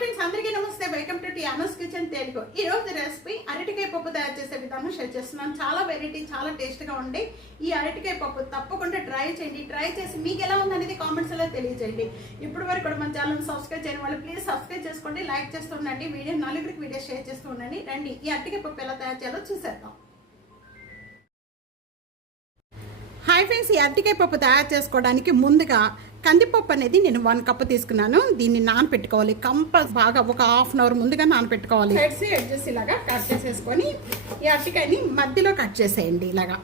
Friends అందరికీ నమస్తే. Welcome to టియానోస్ కిచెన్ తేలికో ఈ రోజు రెసిపీ అరటికాయ పప్పు తయారు చేసే విధానం షేర్ చేస్తున్నాను చాలా వెరైటీ చాలా టేస్ట్గా ఉండే ఈ అరటికాయ పప్పు తప్పకుండా ట్రై చేయండి. ట్రై చేసి మీకు ఎలా ఉందనేది కామెంట్స్లో తెలియజేయండి. ఇప్పుడు వరకు కూడా మన ఛానల్ సబ్స్క్రైబ్ చేయని వాళ్ళు ప్లీజ్ సబ్స్క్రైబ్ చేసుకోండి లైక్ చేస్తూ ఉండండి. వీడియో నలుగురికి వీడియో షేర్ చేస్తూ ఉండండి. రండి ఈ అరటికాయ పప్పు ఎలా తయారు చేయాలో చూసేద్దాం. హాయ్ ఫ్రెండ్స్ ఈ అరటికాయ పప్పు తయారు చేసుకోవడానికి ముందుగా కందిపప్పు అనేది నేను వన్ కప్ తీసుకున్నాను. దీన్ని నానపెట్టుకోవాలి. కంపల్స్ బాగా ఒక హాఫ్ అన్ అవర్ ముందుగా నానపెట్టుకోవాలి. హెడ్స్ ఎడ్జెస్ ఇలాగా కట్ చేసేసుకొని ఈ అరటికాయని మధ్యలో కట్ చేసేయండి ఇలాగా.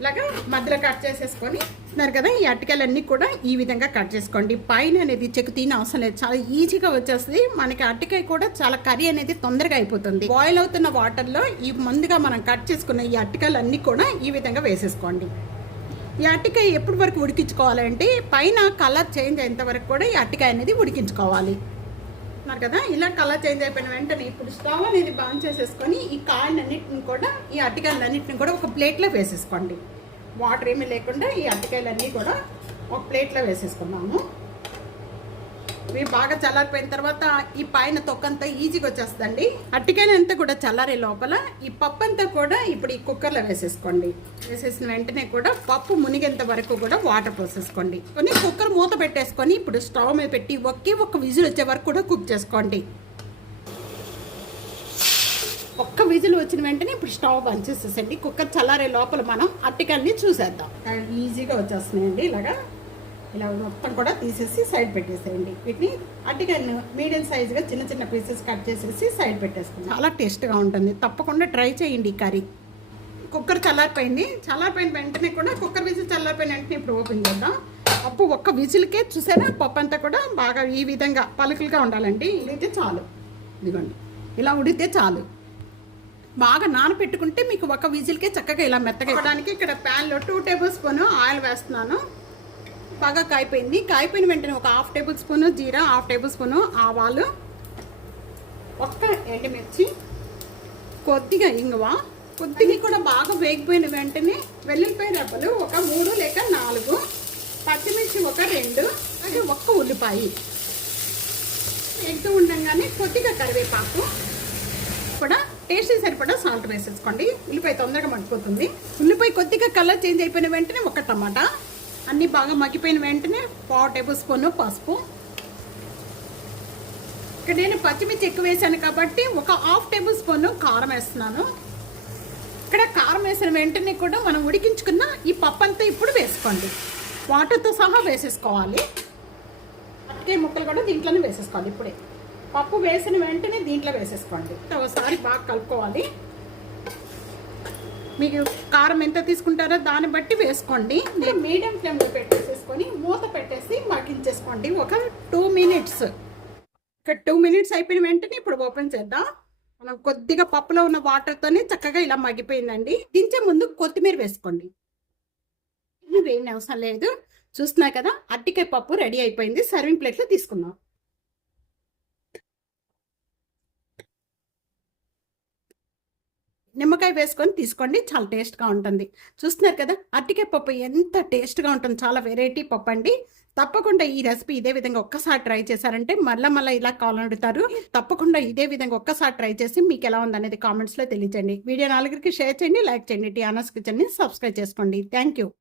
ఇలాగా మధ్యలో కట్ చేసేసుకొని ఇస్తున్నారు కదా ఈ అరటికాయలన్నీ కూడా ఈ విధంగా కట్ చేసుకోండి. పైన అనేది చెక్కు తీన అవసరం లేదు. చాలా ఈజీగా వచ్చేస్తుంది. మనకి అరటికాయ కూడా చాలా కర్రీ అనేది తొందరగా అయిపోతుంది. బాయిల్ అవుతున్న వాటర్లో ఈ ముందుగా మనం కట్ చేసుకున్న ఈ అరటికాయలన్నీ కూడా ఈ విధంగా వేసేసుకోండి. ఈ అరటికాయ ఎప్పటి వరకు ఉడికించుకోవాలంటే పైన కలర్ చేంజ్ అయ్యేంత వరకు కూడా ఈ అరటికాయ అనేది ఉడికించుకోవాలి. అన్నారు కదా? ఇలా కలర్ చేంజ్ అయిపోయిన వెంటనే ఇప్పుడు స్టవ్ అనేది బాన్ చేసేసుకొని ఈ కాయలన్నింటిని కూడా ఈ అరటికాయలన్నింటిని కూడా ఒక ప్లేట్లో వేసేసుకోండి. వాటర్ ఏమీ లేకుండా ఈ అరటికాయలన్నీ కూడా ఒక ప్లేట్లో వేసేసుకున్నాము. ఇవి బాగా చల్లారిపోయిన తర్వాత ఈ పైన తొక్కంతా ఈజీగా వచ్చేస్తుందండి. అట్టికాయలంతా కూడా చల్లారే లోపల ఈ పప్పు అంతా కూడా ఇప్పుడు ఈ కుక్కర్లో వేసేసుకోండి. వేసేసిన వెంటనే కూడా పప్పు మునిగేంత వరకు కూడా వాటర్ పోసేసుకోండి. కొన్ని కుక్కర్ మూత పెట్టేసుకొని ఇప్పుడు స్టవ్ మీద పెట్టి ఒకే ఒక్క విజిల్ వచ్చే వరకు కూడా కుక్ చేసుకోండి. ఒక్క విజిల్ వచ్చిన వెంటనే ఇప్పుడు స్టవ్ బంద్ చేసేసండి కుక్కర్ చల్లారే లోపల మనం అట్టికాయల్ని చూసేద్దాం. ఈజీగా వచ్చేస్తున్నాయండి ఇలాగా. ఇలా మొత్తం కూడా తీసేసి సైడ్ పెట్టేసేయండి. వీటిని అట్టికాయలను మీడియం సైజుగా చిన్న చిన్న పీసెస్ కట్ చేసేసి సైడ్ పెట్టేసుకుందాం. చాలా టేస్ట్గా ఉంటుంది. తప్పకుండా ట్రై చేయండి ఈ కర్రీ కుక్కర్ చల్లారిపోయింది. చల్లారిపోయిన వెంటనే కూడా కుక్కర్ విజిల్ చల్లారిపోయిన వెంటనే ఇప్పుడు ఓపెన్ చేద్దాం. పప్పు ఒక్క విజిల్కే చూసారా? పప్పు అంతా కూడా బాగా ఈ విధంగా పలుకులుగా ఉండాలండి. ఇదైతే చాలు. ఇదిగోండి. ఇలా ఉడితే చాలు. బాగా నానపెట్టుకుంటే మీకు ఒక విజిల్కే చక్కగా ఇలా మెత్తగా ఇవ్వడానికి ఇక్కడ ప్యాన్లో టూ టేబుల్ స్పూన్ ఆయిల్ వేస్తున్నాను. బాగా కాయిపోయింది. కాయిపోయిన వెంటనే ఒక హాఫ్ టేబుల్ స్పూన్ జీరా హాఫ్ టేబుల్ స్పూన్ ఆవాలు ఒక్క ఎండుమిర్చి కొద్దిగా ఇంగువ. కొద్దిగా కూడా బాగా వేగిపోయిన వెంటనే వెల్లుల్లిపాయ రెబ్బలు ఒక మూడు లేక నాలుగు పచ్చిమిర్చి ఒక రెండు అలాగే ఒక్క ఉల్లిపాయ. వేగుతూ ఉండగానే కొద్దిగా కరివేపాకు కూడా టేస్ట్ సరిపడా సాల్ట్ వేసేసుకోండి. ఉల్లిపాయ తొందరగా మడిపోతుంది ఉల్లిపాయ కొద్దిగా కలర్ చేంజ్ అయిపోయిన వెంటనే ఒక టమాటా అన్నీ బాగా మగ్గిపోయిన వెంటనే పావు టేబుల్ స్పూన్ పసుపు. ఇక్కడ నేను పచ్చిమిర్చి ఎక్కువ వేసాను కాబట్టి ఒక హాఫ్ టేబుల్ స్పూన్ కారం వేస్తున్నాను. ఇక్కడ కారం వేసిన వెంటనే కూడా మనం ఉడికించుకున్న ఈ పప్పు అంతా ఇప్పుడు వేసుకోండి. వాటర్తో సహా వేసేసుకోవాలి. అట్టే ముక్కలు కూడా దీంట్లోనే వేసేసుకోవాలి ఇప్పుడే. పప్పు వేసిన వెంటనే దీంట్లో వేసేసుకోండి. ఒకసారి బాగా కలుపుకోవాలి. మీకు కారం ఎంత తీసుకుంటారో దాన్ని బట్టి వేసుకోండి. నేను మీడియం ఫ్లేమ్లో పెట్టేసేసుకొని మూత పెట్టేసి మగ్గించేసుకోండి. ఒక టూ మినిట్స్. ఇక్కడ టూ మినిట్స్ అయిపోయిన వెంటనే ఇప్పుడు ఓపెన్ చేద్దాం. మనం కొద్దిగా పప్పులో ఉన్న వాటర్తోనే చక్కగా ఇలా మగ్గిపోయిందండి. దించే ముందు కొత్తిమీర వేసుకోండి. వేయని అవసరం లేదు. చూస్తున్నా కదా అట్టికాయ పప్పు రెడీ అయిపోయింది. సర్వింగ్ ప్లేట్లో తీసుకుందాం. నిమ్మకాయ వేసుకొని తీసుకోండి చాలా టేస్ట్గా ఉంటుంది. చూస్తున్నారు కదా అరటికాయ పప్పు ఎంత టేస్ట్గా ఉంటుంది చాలా వెరైటీ పప్పు అండి. తప్పకుండా ఈ రెసిపీ ఇదే విధంగా ఒక్కసారి ట్రై చేశారంటే మళ్ళీ మళ్ళీ ఇలా కావాలడుతారు తప్పకుండా ఇదే విధంగా ఒక్కసారి ట్రై చేసి మీకు ఎలా ఉందనేది కామెంట్స్లో తెలియజేయండి. వీడియో నలుగురికి షేర్ చేయండి లైక్ చేయండి టీ ఆనర్స్ కిచెన్ని సబ్స్క్రైబ్ చేసుకోండి. Thank you.